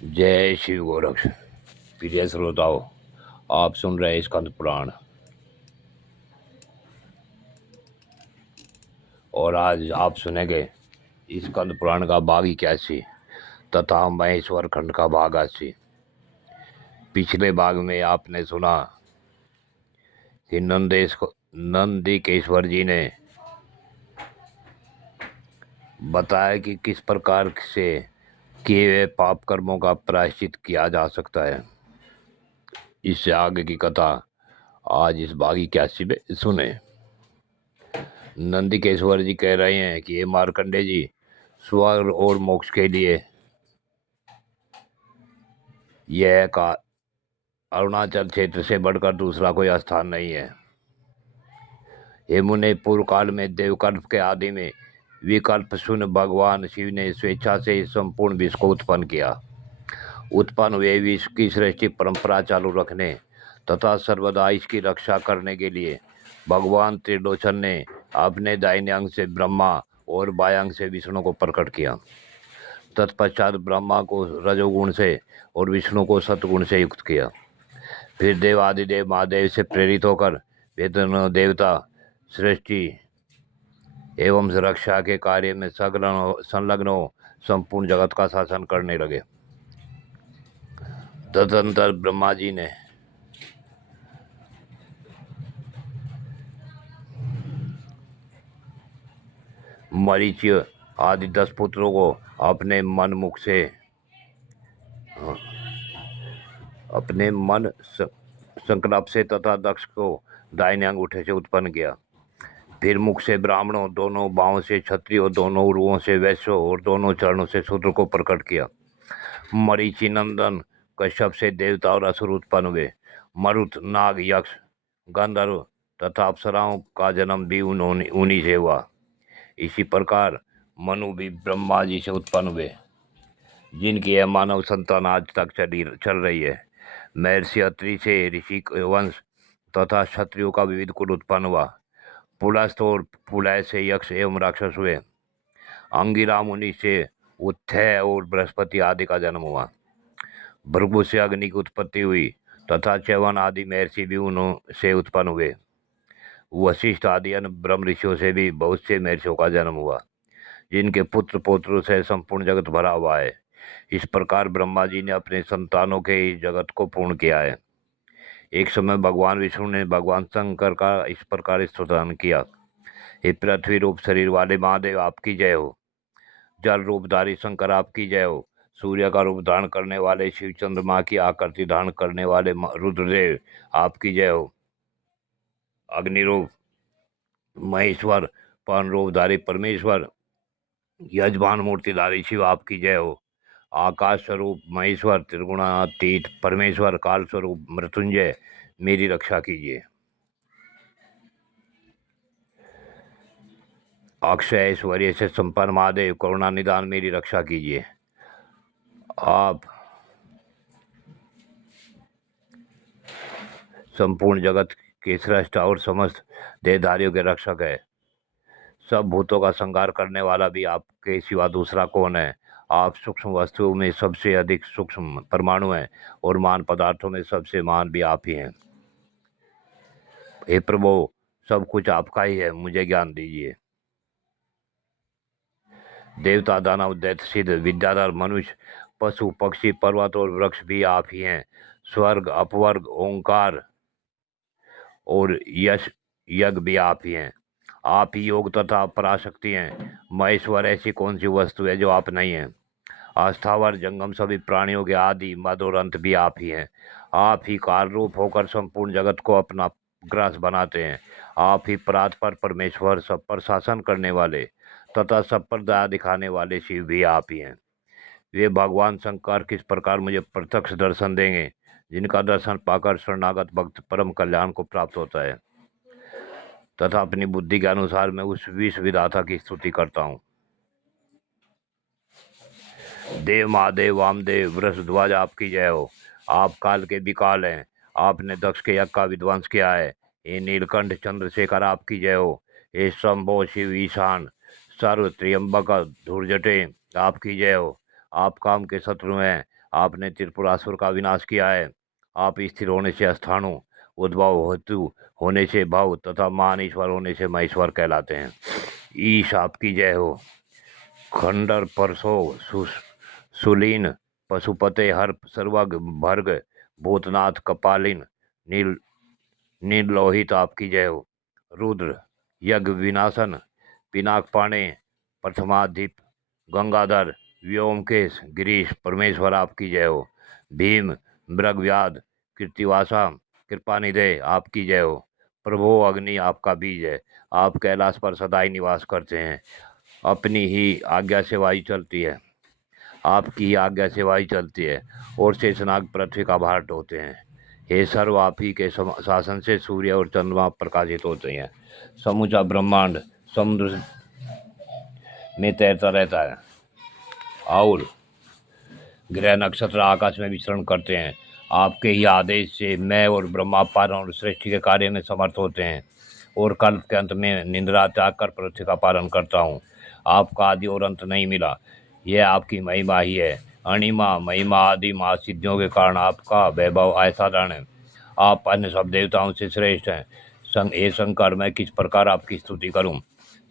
जय शिव गोरक्ष। प्रिय श्रोताओं, आप सुन रहे हैं स्कंद पुराण और आज आप सुनेंगे स्कंद पुराण का भाग 81 तथा महेश्वर खंड का भाग 80। पिछले भाग में आपने सुना कि नंदिकेश्वर जी ने बताया कि किस प्रकार से किए हुए पाप कर्मों का प्रायश्चित किया जा सकता है। इससे आगे की कथा आज इस भाग 81 में सुने। नंदिकेश्वर जी कह रहे हैं कि हे मार्कंडे जी, स्वर्ग और मोक्ष के लिए यह का अरुणाचल क्षेत्र से बढ़कर दूसरा कोई स्थान नहीं है। हे मुने, पूर्व काल में देवकल्प के आदि में विकल्प शून्य भगवान शिव ने स्वेच्छा से संपूर्ण विश्व को उत्पन्न किया। उत्पन्न हुए विश्व की सृष्टि परंपरा चालू रखने तथा सर्वदा इसकी रक्षा करने के लिए भगवान त्रिलोचन ने अपने दाहिने अंग से ब्रह्मा और बाएं अंग से विष्णु को प्रकट किया। तत्पश्चात ब्रह्मा को रजोगुण से और विष्णु को सतगुण से युक्त किया। फिर देवादिदेव महादेव से प्रेरित होकर वे दोनों देवता सृष्टि एवं रक्षा के कार्य में संलग्न हो संपूर्ण जगत का शासन करने लगे। तदनंतर ब्रह्मा जी ने मरीचि आदि 10 पुत्रों को अपने मन संकल्प से तथा दक्ष को दाहिने अंगूठे से उत्पन्न किया। फिर मुख से ब्राह्मणों, दोनों बाहों से क्षत्रियों, दोनों उरुओं से वैश्यों और दोनों चरणों से शूद्र को प्रकट किया। मरीचि नंदन कश्यप से देवता और असुर उत्पन्न हुए। मरुत, नाग, यक्ष, गंधर्व तथा अप्सराओं का जन्म भी उन्हीं से हुआ। इसी प्रकार मनु भी ब्रह्मा जी से उत्पन्न हुए, जिनकी यह मानव संतान आज तक चल रही है। महर्षि अत्रि से ऋषि वंश तथा क्षत्रियों का विविध कुल उत्पन्न हुआ। पुलस्त और पुलय से यक्ष एवं राक्षस हुए। अंगिरा मुनि से उत्थय और बृहस्पति आदि का जन्म हुआ। भृगु से अग्नि की उत्पत्ति हुई तथा च्यवन आदि महर्षि भी उन्हों से उत्पन्न हुए। वशिष्ठ आदि अन्य ब्रह्म ऋषियों से भी बहुत से महर्षियों का जन्म हुआ, जिनके पुत्र पौत्रों से संपूर्ण जगत भरा हुआ है। इस प्रकार ब्रह्मा जी ने अपने संतानों के इस जगत को पूर्ण किया है। एक समय भगवान विष्णु ने भगवान शंकर का इस प्रकार स्तुति किया, हे पृथ्वी रूप शरीर वाले महादेव, आपकी जय हो। जल रूपधारी शंकर, आपकी जय हो। सूर्य का रूप धारण करने वाले शिव, चंद्रमा की आकृति धारण करने वाले रुद्रदेव, आपकी जय हो। अग्निरूप महेश्वर, पवन रूपधारी परमेश्वर, यजमान मूर्तिधारी शिव, आपकी जय हो। आकाश स्वरूप महेश्वर, त्रिगुणातीत परमेश्वर, काल स्वरूप मृत्युंजय, मेरी रक्षा कीजिए। अक्षय ऐश्वर्य से संपन्न महादेव, करुणा निदान, मेरी रक्षा कीजिए। आप संपूर्ण जगत के सृष्टा और समस्त देहधारियों के रक्षक है। सब भूतों का संहार करने वाला भी आपके सिवा दूसरा कौन है। आप सूक्ष्म वस्तुओं में सबसे अधिक सूक्ष्म परमाणु हैं और महान पदार्थों में सबसे महान भी आप ही हैं। हे प्रभु, सब कुछ आपका ही है, मुझे ज्ञान दीजिए। देवता, दानव, दैत्य, सिद्ध, विद्याधर, मनुष्य, पशु, पक्षी, पर्वत और वृक्ष भी आप ही हैं। स्वर्ग, अपवर्ग, ओंकार और यश, यज्ञ भी आप ही हैं। आप ही योग तथा पराशक्ति हैं। महेश्वर, ऐसी कौन सी वस्तु है जो आप नहीं हैं। अस्थावर जंगम सभी प्राणियों के आदि मद और अंत भी आप ही हैं। आप ही काल रूप होकर संपूर्ण जगत को अपना ग्रास बनाते हैं। आप ही परात्पर परमेश्वर, सब पर शासन करने वाले तथा सब पर दया दिखाने वाले शिव भी आप ही हैं। वे भगवान शंकर किस प्रकार मुझे प्रत्यक्ष दर्शन देंगे, जिनका दर्शन पाकर शरणागत भक्त परम कल्याण को प्राप्त होता है, तथा अपनी बुद्धि के अनुसार मैं उस विश्व विधाता की स्तुति करता हूँ। देव, महादेव, वामदेव, वृषध्वज, आपकी जय हो। आप काल के विकाल हैं। आपने दक्ष के यज्ञ का विध्वंस किया है। हे नीलकंठ चंद्रशेखर, आपकी जय हो। हे शंभो शिव ईशान सर्व त्र्यंबक धुर्जटे, आपकी जय हो। आप काम के शत्रु हैं। आपने त्रिपुरासुर का विनाश किया है। आप स्थिर होने से स्थाणु, उद्भव हेतु होने से भव तथा मान ईश्वर होने से महेश्वर कहलाते हैं। ईश आपकी जय हो। खंडर परसो सुलीन पशुपते हर्प सर्वग भर्ग भूतनाथ कपालिन नीलोहित आपकी जय हो। रुद्र यज्ञ विनाशन पिनाक पाणे प्रथमाधिप गंगाधर व्योमकेश गिरीश परमेश्वर आपकी जय हो। भीम मृगव्याध कृतिवासा कृपानिधे आपकी जय हो। प्रभो अग्नि आपका बीज है। आप कैलाश पर सदाई निवास करते हैं। अपनी ही आज्ञा से वायु चलती है। आपकी आज्ञा से वायु चलती है और शेषनाग पृथ्वी का भार ढोते हैं। हे सर्व आप ही के शासन से सूर्य और चंद्रमा प्रकाशित होते हैं। समूचा ब्रह्मांड समुद्र में तैरता रहता है और ग्रह नक्षत्र आकाश में विचरण करते हैं। आपके ही आदेश से मैं और ब्रह्मा पालन और सृष्टि के कार्य में समर्थ होते हैं और कल्प के अंत में निंद्रा त्याग कर पृथ्वी का पालन करता हूँ। आपका आदि और अंत नहीं मिला, यह आपकी महिमा ही है। अणिमा महिमा आदि महासिद्धियों के कारण आपका वैभव असाधारण है। आप अन्य सब देवताओं से श्रेष्ठ हैं। हे शंकर, मैं किस प्रकार आपकी स्तुति करूं?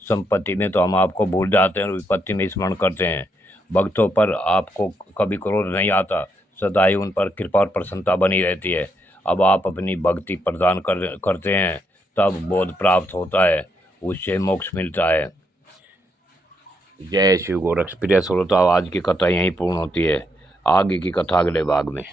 संपत्ति में तो हम आपको भूल जाते हैं और विपत्ति में स्मरण करते हैं। भक्तों पर आपको कभी क्रोध नहीं आता, सदा ही उन पर कृपा और प्रसन्नता बनी रहती है। अब आप अपनी भक्ति प्रदान करते हैं, तब बोध प्राप्त होता है, उससे मोक्ष मिलता है। जय शिव गोरक्ष। प्रिय श्रोता, आज की कथा यहीं पूर्ण होती है। आगे की कथा अगले भाग में।